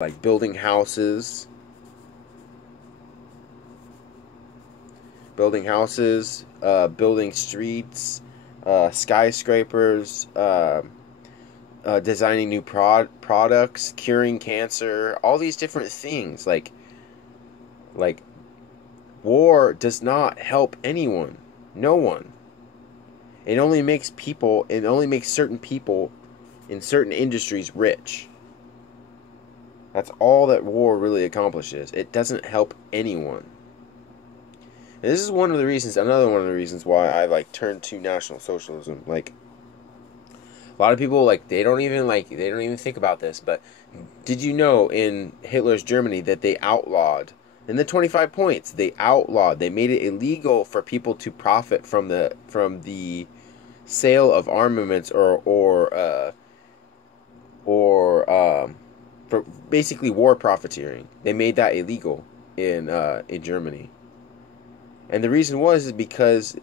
like building houses, building streets, skyscrapers, designing new products, curing cancer, all these different things. Like war does not help anyone, no one. It only makes certain people in certain industries rich. That's all that war really accomplishes. It doesn't help anyone. And this is another one of the reasons why I like turned to National Socialism. Like a lot of people they don't even think about this, but did you know in Hitler's Germany that they outlawed in the 25 points, they made it illegal for people to profit from the sale of armaments or for basically war profiteering. They made that illegal in Germany. And the reason is because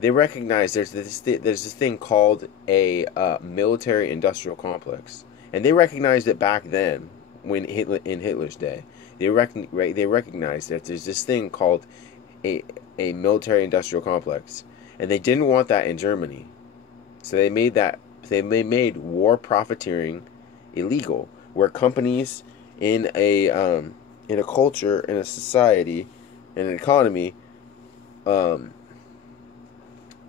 they recognize there's this thing called a military industrial complex, and they recognized it back then in Hitler's day. They recognized that there's this thing called a military industrial complex, and they didn't want that in Germany, so they made war profiteering illegal, where companies in a culture, in a society, in an economy,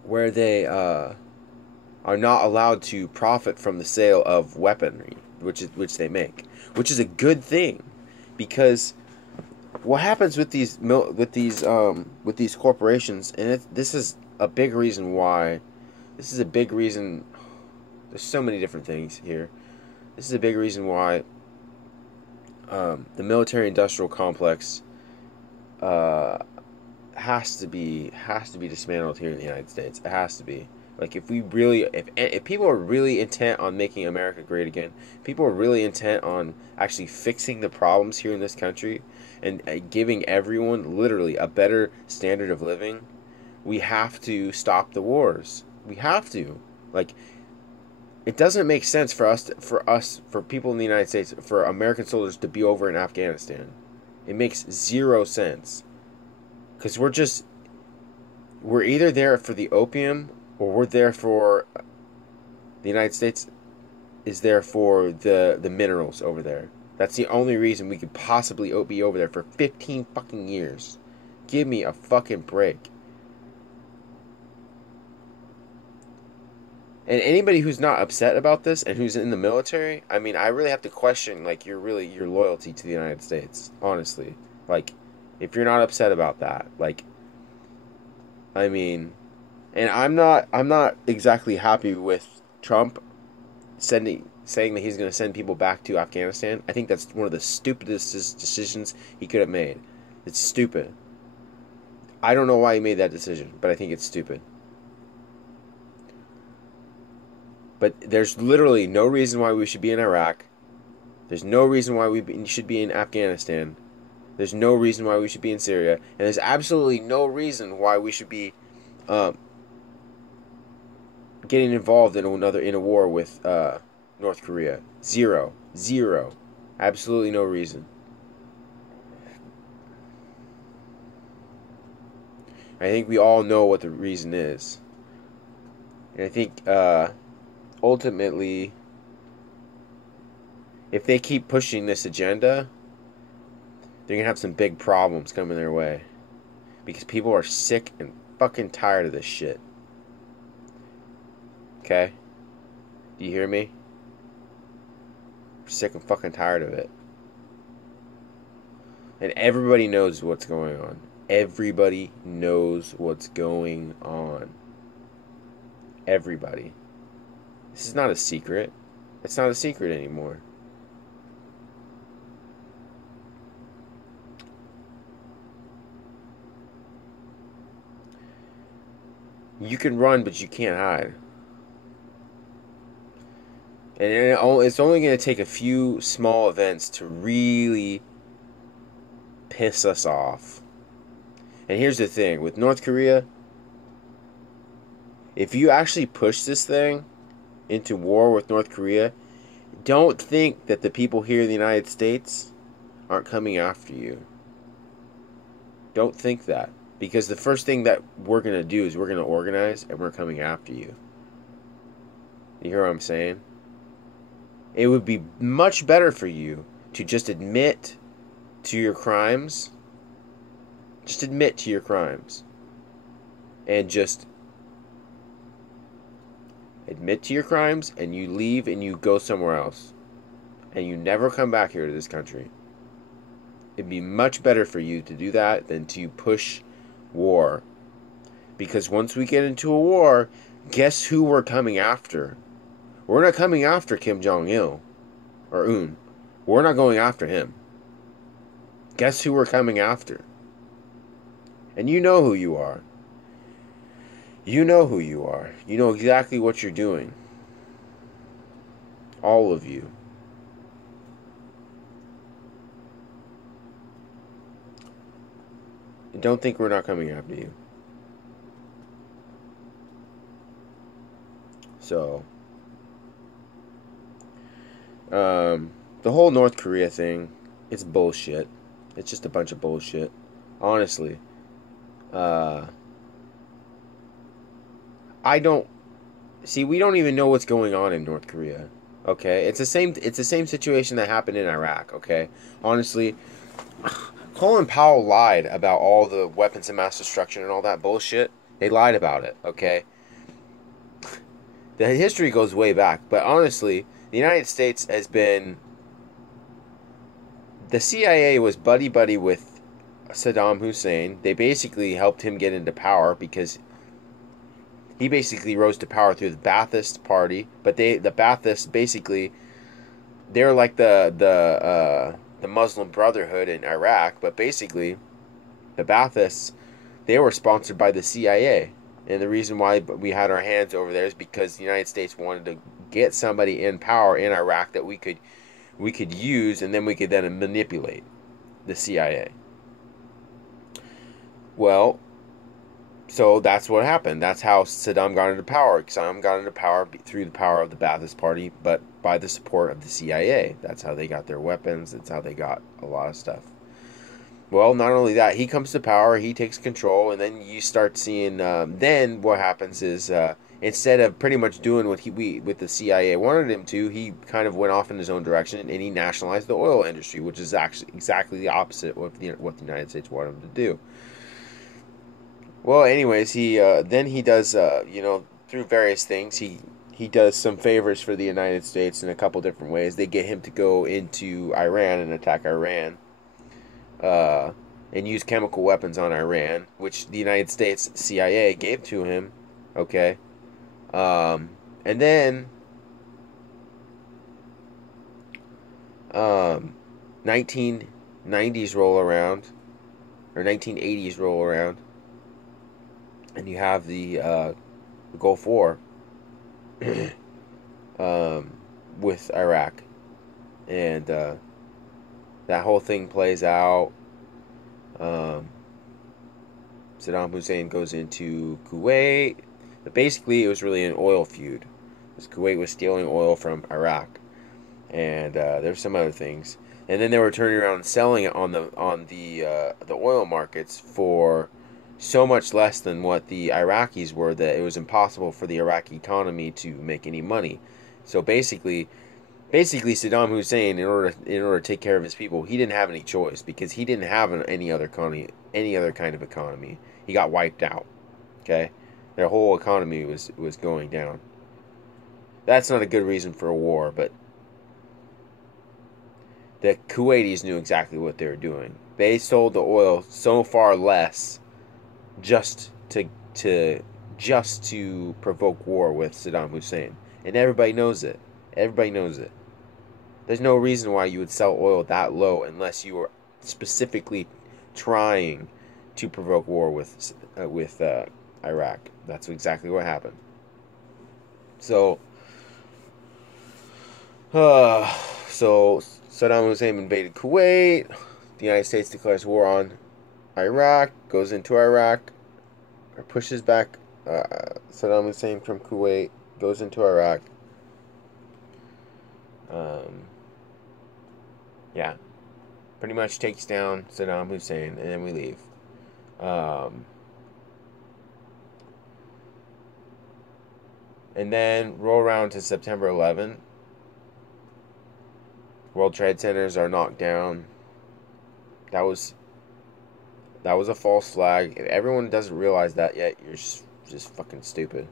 where they are not allowed to profit from the sale of weaponry, which they make, which is a good thing, because what happens with these corporations, and this is a big reason why. This is a big reason. There's so many different things here. This is a big reason why the military-industrial complex has to be dismantled here in the United States. It has to be. Like if people are really intent on making America great again, people are really intent on actually fixing the problems here in this country and giving everyone literally a better standard of living, we have to stop the wars. We have to. Like, it doesn't make sense for people in the United States, for American soldiers to be over in Afghanistan. It makes zero sense. Because we're either there for the opium, or we're there for, the United States is there for the minerals over there. That's the only reason we could possibly be over there for 15 fucking years. Give me a fucking break. And anybody who's not upset about this and who's in the military, I mean, I really have to question, like, your loyalty to the United States, honestly. Like, if you're not upset about that, like, I mean, and I'm not exactly happy with Trump saying that he's going to send people back to Afghanistan. I think that's one of the stupidest decisions he could have made. It's stupid. I don't know why he made that decision, but I think it's stupid. But there's literally no reason why we should be in Iraq. There's no reason why we should be in Afghanistan. There's no reason why we should be in Syria. And there's absolutely no reason why we should be getting involved in a war with North Korea. Zero. Absolutely no reason. I think we all know what the reason is. And I think ultimately, if they keep pushing this agenda, they're going to have some big problems coming their way. Because people are sick and fucking tired of this shit. Okay? Do you hear me? We're sick and fucking tired of it. And everybody knows what's going on. Everybody knows what's going on. Everybody. This is not a secret. It's not a secret anymore. You can run, but you can't hide. And it's only going to take a few small events to really piss us off. And here's the thing. With North Korea, if you actually push this thing into war with North Korea, Don't think that the people here in the United States aren't coming after you. Don't think that. Because the first thing that we're going to do is we're going to organize and we're coming after you. You hear what I'm saying? It would be much better for you to just admit to your crimes. Just admit to your crimes. And just admit to your crimes and you leave and you go somewhere else. And you never come back here to this country. It'd be much better for you to do that than to push war. Because once we get into a war, guess who we're coming after? We're not coming after Kim Jong-il or Un. We're not going after him. Guess who we're coming after? And you know who you are. You know who you are. You know exactly what you're doing. All of you. And don't think we're not coming after you. So, the whole North Korea thing, it's bullshit. It's just a bunch of bullshit. Honestly. I don't see. We don't even know what's going on in North Korea. Okay, it's the same. It's the same situation that happened in Iraq. Okay, honestly, Colin Powell lied about all the weapons of mass destruction and all that bullshit. They lied about it. Okay, the history goes way back, but honestly, the United States has been. The CIA was buddy buddy with Saddam Hussein. They basically helped him get into power because he basically rose to power through the Ba'athist Party, but the Ba'athists basically they're like the Muslim Brotherhood in Iraq, but basically the Ba'athists they were sponsored by the CIA, and the reason why we had our hands over there is because the United States wanted to get somebody in power in Iraq that we could use, and then we could then manipulate the CIA. Well, so that's what happened. That's how Saddam got into power. Saddam got into power through the power of the Ba'athist Party, but by the support of the CIA. That's how they got their weapons. That's how they got a lot of stuff. Well, not only that, he comes to power, he takes control, and then you start seeing. Then what happens is instead of pretty much doing what with the CIA wanted him to, he kind of went off in his own direction and he nationalized the oil industry, which is actually exactly the opposite of what the United States wanted him to do. Well, anyways, he then he does through various things he does some favors for the United States in a couple different ways. They get him to go into Iran and attack Iran, and use chemical weapons on Iran, which the United States CIA gave to him. Okay, and then 1990s roll around, or 1980s roll around. And you have the Gulf War with Iraq, and that whole thing plays out. Saddam Hussein goes into Kuwait, but basically it was really an oil feud, because Kuwait was stealing oil from Iraq, and there's some other things, and then they were turning around and selling it on the oil markets for so much less than what the Iraqis were that it was impossible for the Iraqi economy to make any money. So basically Saddam Hussein, in order to take care of his people, he didn't have any choice, because he didn't have any other kind of economy. He got wiped out. Okay, their whole economy was going down. That's not a good reason for a war, but the Kuwaitis knew exactly what they were doing. They sold the oil so far less just to provoke war with Saddam Hussein, and everybody knows it. Everybody knows it. There's no reason why you would sell oil that low unless you were specifically trying to provoke war with Iraq. That's exactly what happened. So Saddam Hussein invaded Kuwait. The United States declares war on Iraq, goes into Iraq, or pushes back Saddam Hussein from Kuwait, goes into Iraq. Um, yeah, pretty much takes down Saddam Hussein, and then we leave. Um, and then roll around to September 11th. World Trade Centers are knocked down. That was a false flag. If everyone doesn't realize that yet, you're just fucking stupid,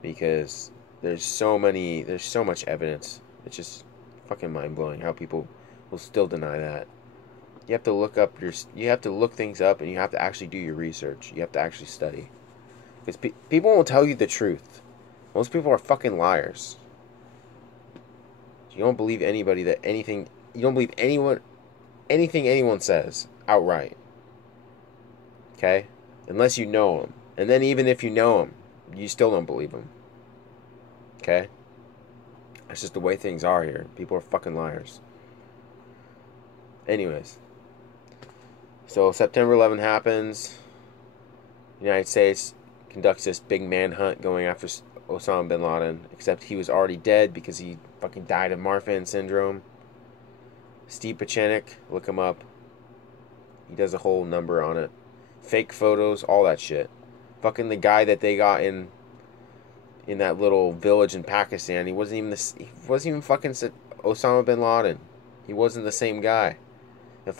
because there's so much evidence. It's just fucking mind blowing how people will still deny that. You have to you have to look things up, and you have to actually do your research. You have to actually study, because people won't tell you the truth. Most people are fucking liars. You don't believe anybody that anything. You don't believe anything anyone says outright. Okay, unless you know them, and then even if you know them, you still don't believe them. Okay, that's just the way things are here. People are fucking liars. Anyways, so September 11th happens. The United States conducts this big manhunt going after Osama bin Laden, except he was already dead because he fucking died of Marfan syndrome. Steve Pachenik, look him up. He does a whole number on it. Fake photos, all that shit. Fucking the guy that they got in that little village in Pakistan, he wasn't even fucking Osama bin Laden. He wasn't the same guy. The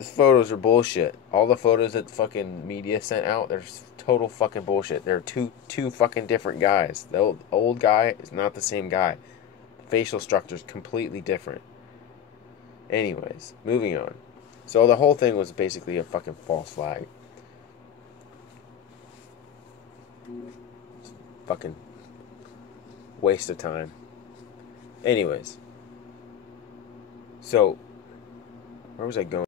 photos are bullshit. All the photos that the fucking media sent out, they're total fucking bullshit. They're two fucking different guys. The old guy is not the same guy. The facial structure is completely different. Anyways, moving on. So the whole thing was basically a fucking false flag. Fucking waste of time. Anyways. So, where was I going?